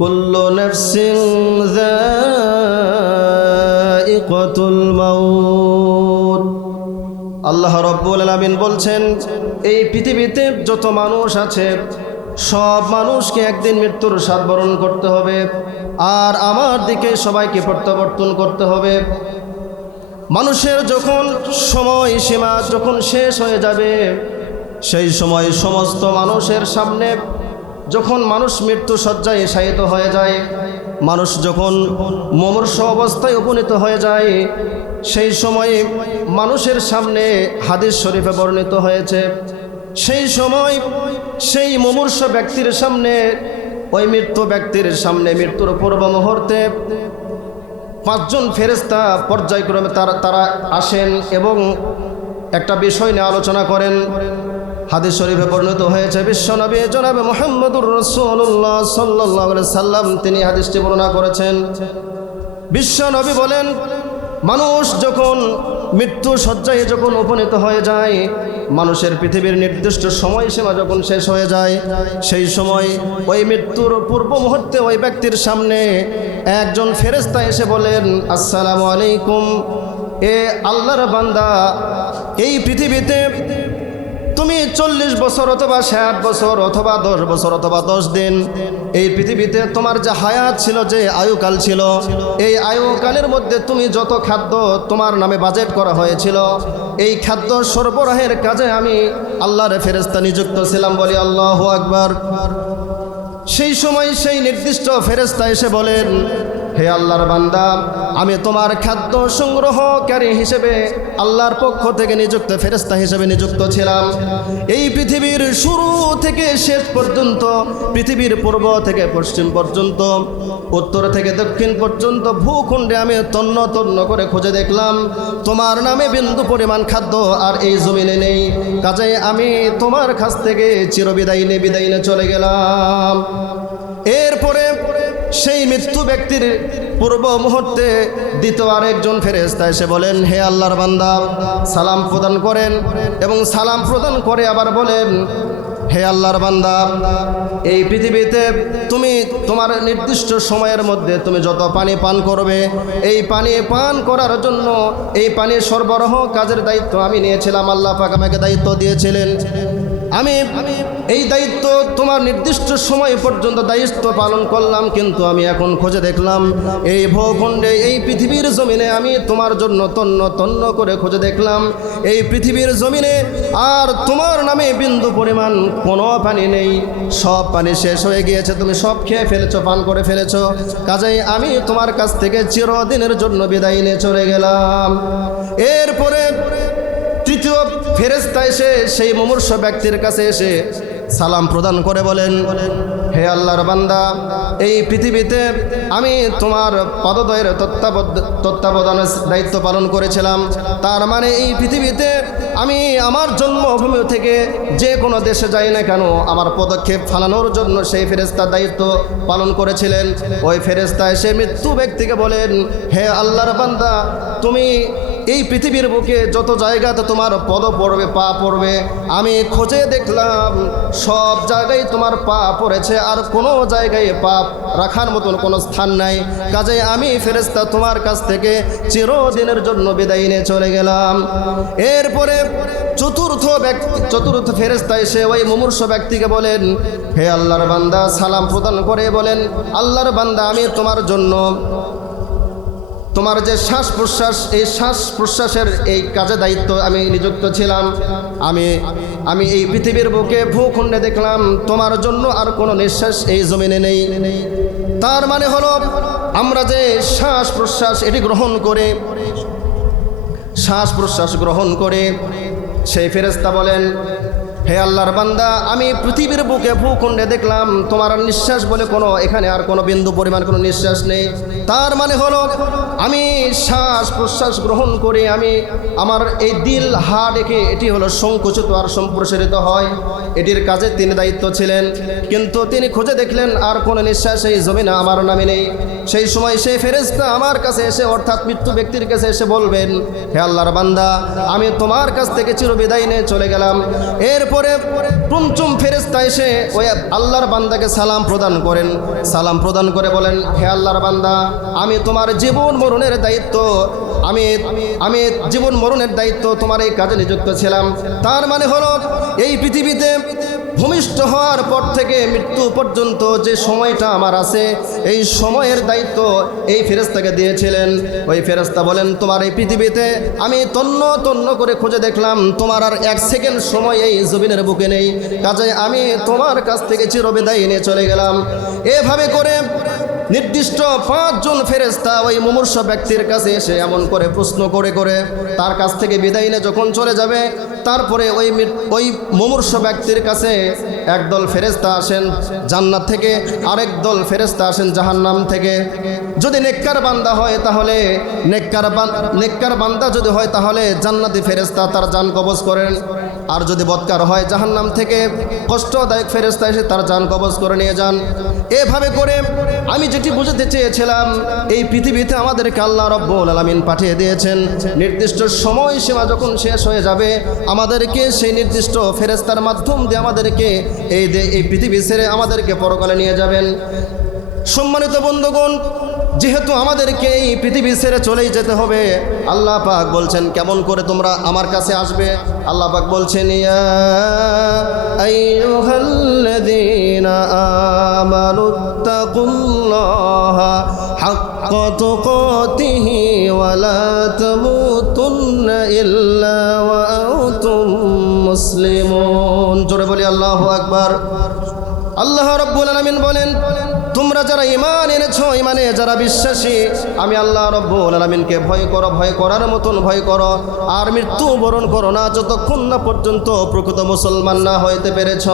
কুল্লু নাফসিন যায়িকাতুল মাউত। আল্লাহ রাব্বুল আলামিন বলছেন, এই পৃথিবীতে যত মানুষ আছে সব মানুষকে একদিন মৃত্যুর স্বাদ বরণ করতে হবে, আর আমার দিকে সবাইকে প্রত্যাবর্তন করতে হবে। মানুষের যখন সময় সীমা যখন শেষ হয়ে যাবে, সেই সময় সমস্ত মানুষের সামনে যখন মানুষ মৃত্যু শয্যায় শায়িত হয়ে যায়, মানুষ যখন মুমূর্ষু অবস্থায় উপনীত হয়ে যায়, সেই সময়ে মানুষের সামনে হাদিস শরীফে বর্ণিত হয়েছে, সেই সময় সেই মুমূর্ষু ব্যক্তির সামনে, ওই মৃত্যু ব্যক্তির সামনে মৃত্যুর পূর্ব মুহূর্তে পাঁচজন ফেরেশতা পর্যায়ক্রমে তারা আসেন এবং একটা বিষয় নিয়ে আলোচনা করেন। হাদিস শরীফে বর্ণিত হয়েছে, বিশ্বনবী জনাবে মুহাম্মদুর রাসূলুল্লাহ সাল্লাল্লাহু আলাইহি সাল্লাম তিনি হাদিসটি বর্ণনা করেছেন। বিশ্বনবী বলেন, মানুষ যখন মৃত্যু শয্যায় যখন উপনীত হয়ে যায়, মানুষের পৃথিবীর নির্দিষ্ট সময়সীমা যখন শেষ হয়ে যায়, সেই সময় ওই মৃত্যুর পূর্ব মুহূর্তে ওই ব্যক্তির সামনে একজন ফেরেশতা এসে বলেন, আসসালামু আলাইকুম, এ আল্লাহর বান্দা, এই পৃথিবীতে তুমি 40 বছর অথবা 60 বছর অথবা 10 বছর অথবা 10 দিন এই পৃথিবীতে তোমার যে হায়াত ছিল, যে আয়ুকাল ছিল, এই আয়ুকালের মধ্যে তুমি যত খাদ্য তোমার নামে বাজেট করা হয়েছিল, এই খাদ্য সরবরাহের কাজে আমি আল্লাহর ফেরেশতা নিযুক্ত ছিলাম। বলি আল্লাহু আকবার। সেই সময় সেই নির্দিষ্ট ফেরেশতা এসে বলেন, হে আল্লাহর বান্দা, আমি তোমার খাদ্য সংগ্রহকারী হিসেবে আল্লাহর পক্ষ থেকে নিযুক্ত ফেরেশতা হিসেবে নিযুক্ত ছিলাম। এই পৃথিবীর শুরু থেকে শেষ পর্যন্ত, পৃথিবীর পূর্ব থেকে পশ্চিম পর্যন্ত, উত্তর থেকে দক্ষিণ পর্যন্ত ভূখণ্ডে আমি তন্ন তন্ন করে খুঁজে দেখলাম, তোমার নামে বিন্দু পরিমাণ খাদ্য আর এই জমিনে নেই। কাজেই আমি তোমার কাছ থেকে চিরবিদায় নিয়ে চলে গেলাম। এরপরে সেই মৃত্যু ব্যক্তির পূর্ব মুহূর্তে দ্বিতীয় আরেকজন ফেরেশতা এসে বলেন, হে আল্লাহর বান্দা, সালাম প্রদান করেন এবং সালাম প্রদান করে আবার বলেন, হে আল্লাহর বান্দা, এই পৃথিবীতে তুমি তোমার নির্দিষ্ট সময়ের মধ্যে তুমি যত পানি পান করবে, এই পানি পান করার জন্য এই পানি সরবরাহ কাজের দায়িত্ব আমি নিয়েছিলাম। আল্লাহ পাক আমাকে দায়িত্ব দিয়েছিলেন। আমি এই দায়িত্ব তোমার নির্দিষ্ট সময় পর্যন্ত দায়িত্ব পালন করলাম, কিন্তু আমি এখন খুঁজে দেখলাম এই ভূখণ্ডে, এই পৃথিবীর জমিনে আমি তোমার জন্য তন্ন তন্ন করে খুঁজে দেখলাম, এই পৃথিবীর জমিনে আর তোমার নামে বিন্দু পরিমাণ কোনো পানি নেই, সব পানি শেষ হয়ে গিয়েছে, তুমি সব খেয়ে ফেলেছো, পান করে ফেলেছো। কাজেই আমি তোমার কাছ থেকে চিরদিনের জন্য বিদায় নিয়ে চলে গেলাম। এরপরে তৃতীয় ফেরেশতা এসে সেই মুমূর্ষু ব্যক্তির কাছে এসে সালাম প্রদান করে বলেন, হে আল্লাহর বান্দা, এই পৃথিবীতে আমি তোমার পদদ্বয়ের তত্ত্বাবধানের দায়িত্ব পালন করেছিলাম। তার মানে এই পৃথিবীতে আমি আমার জন্মভূমি থেকে যে কোনো দেশে যাই না কেন, আমার পদক্ষেপ ফালানোর জন্য সেই ফেরেশতার দায়িত্ব পালন করেছিলেন। ওই ফেরেশতা এসে মৃত্যু ব্যক্তিকে বলেন, হে আল্লাহর বান্দা, তুমি এই পৃথিবীর বুকে যত জায়গাতে তোমার পদ পড়বে, পা পড়বে, আমি খোঁজে দেখলাম সব জায়গায় তোমার পা পড়েছে, আর কোনো জায়গায় পা রাখার মতন কোনো স্থান নাই। কাজে আমি ফেরেশতা তোমার কাছ থেকে চিরদিনের জন্য বিদায় নিয়ে চলে গেলাম। এরপরে চতুর্থ ফেরেশতা এসে ওই মুমূর্ষু ব্যক্তিকে বলেন, হে আল্লাহর বান্দা, সালাম প্রদান করে বলেন, আল্লাহর বান্দা, আমি তোমার জন্য তোমার যে শ্বাস প্রশ্বাস, এই শ্বাস প্রশ্বাসের এই কাজে দায়িত্ব আমি নিযুক্ত ছিলাম। আমি এই পৃথিবীর বুকে ভূখণ্ডে দেখলাম তোমার জন্য আর কোনো নিঃশ্বাস এই জমিনে নেই। তার মানে হলো আমরা যে শ্বাস প্রশ্বাস এটি গ্রহণ করে, শ্বাস প্রশ্বাস গ্রহণ করে, সেই ফেরেশতা বলেন, হে আল্লাহর বান্দা, আমি পৃথিবীর বুকে ভূখণ্ডে দেখলাম তোমার নিঃশ্বাস বলে কোনো, এখানে আর কোনো বিন্দু পরিমাণ কোনো নিঃশ্বাস নেই। তার মানে হলো আমি শ্বাস প্রশ্বাস গ্রহণ করে আমি আমার এই দিল হার্ট এটি হলো সংকুচিত আর সম্প্রসারিত হয়, এটির কাজে তিনি দায়িত্ব ছিলেন। কিন্তু তিনি খুঁজে দেখলেন আর কোনো নিঃশ্বাস এই জমিনে আমার নামে নেই। সেই সময় সেই ফেরেশতা আমার কাছে এসে, অর্থাৎ মৃত্যু ব্যক্তির কাছে এসে বলবেন, হে আল্লাহর বান্দা, আমি তোমার কাছ থেকে চিরবিদায় নিয়ে চলে গেলাম। এরপর পরে পঞ্চম ফেরেশতা এসে ওই আল্লাহর বান্দাকে সালাম প্রদান করেন। সালাম প্রদান করে বলেন, হে আল্লাহর বান্দা, আমি তোমার জীবন মরণের দায়িত্ব আমি জীবন মরণের দায়িত্ব তোমার এই কাজে নিযুক্ত ছিলাম। তার মানে হলো এই পৃথিবীতে ভূমিষ্ঠ হওয়ার পর থেকে মৃত্যু পর্যন্ত যে সময়টা আমার আছে, এই সময়ের দায়িত্ব এই ফেরেশতাকে দিয়েছিলেন। ওই ফেরেশতা বলেন, তোমার এই পৃথিবীতে আমি তন্ন তন্ন করে খুঁজে দেখলাম, তোমার আর 1 সেকেন্ড সময় এই জমিনের বুকে নেই, কাজে আমি তোমার কাছ থেকে চিরবিদায় নিয়ে চলে গেলাম। এভাবে করে নির্দিষ্ট 5 জন ফেরেশতা ওই মুমূর্ষ ব্যক্তির কাছে এসে এমন করে প্রশ্ন করে করে তার কাছ থেকে বিদায় নিয়ে যখন চলে যাবে, তারপরে ওই মুমূর্ষ ব্যক্তির কাছে একদল ফেরেশতা আসেন জান্নাত থেকে, আরেক দল ফেরেশতা আসেন জাহান্নাম থেকে। যদি নেককার বান্দা হয় তাহলে নেককার বান্দা যদি হয় তাহলে জান্নাতি ফেরেশতা তার জান কবজ করেন, আর যদি বদকার হয় জাহান্নাম থেকে কষ্টদায়ক ফেরেশতা এসে তার জান কবজ করে নিয়ে যান। এভাবে করে আমি যেটি বুঝতে চেয়েছিলাম, এই পৃথিবীতে আমাদেরকে আল্লাহ রব্বুল আলামিন পাঠিয়ে দিয়েছেন। নির্দিষ্ট সময়সীমা যখন শেষ হয়ে যাবে, আমাদেরকে সেই নির্দিষ্ট ফেরেশতার মাধ্যম দিয়ে আমাদেরকে এই পৃথিবী ছেড়ে আমাদেরকে পরকালে নিয়ে যাবেন। সম্মানিত বন্ধুগণ, যেহেতু আমাদেরকে এই পৃথিবী ছেড়ে চলেই যেতে হবে, আল্লাহ পাক বলছেন কেমন করে তোমরা আমার কাছে আসবে। আল্লাহ পাক বলছেন, ইয়া আইয়ুহাল্লাযীনা আমানুত্তাকুল্লাহা হাক্কা তুকাতিহি ওয়া লা তামুতুন্না ইল্লা ওয়া আনতুম মুসলিমুন। জোরে বলি আল্লাহু আকবার। আল্লাহ রাব্বুল আলামিন বলেন, তোমরা যারা ঈমান এনেছো, ঈমানে যারা বিশ্বাসী, আমি আল্লাহ রাব্বুল আলামিনকে ভয় করো, ভয় করার মতন ভয় করো, আর মৃত্যু বরণ করো না যতক্ষণ না পর্যন্ত প্রকৃত মুসলমান না হইতে পেরেছ।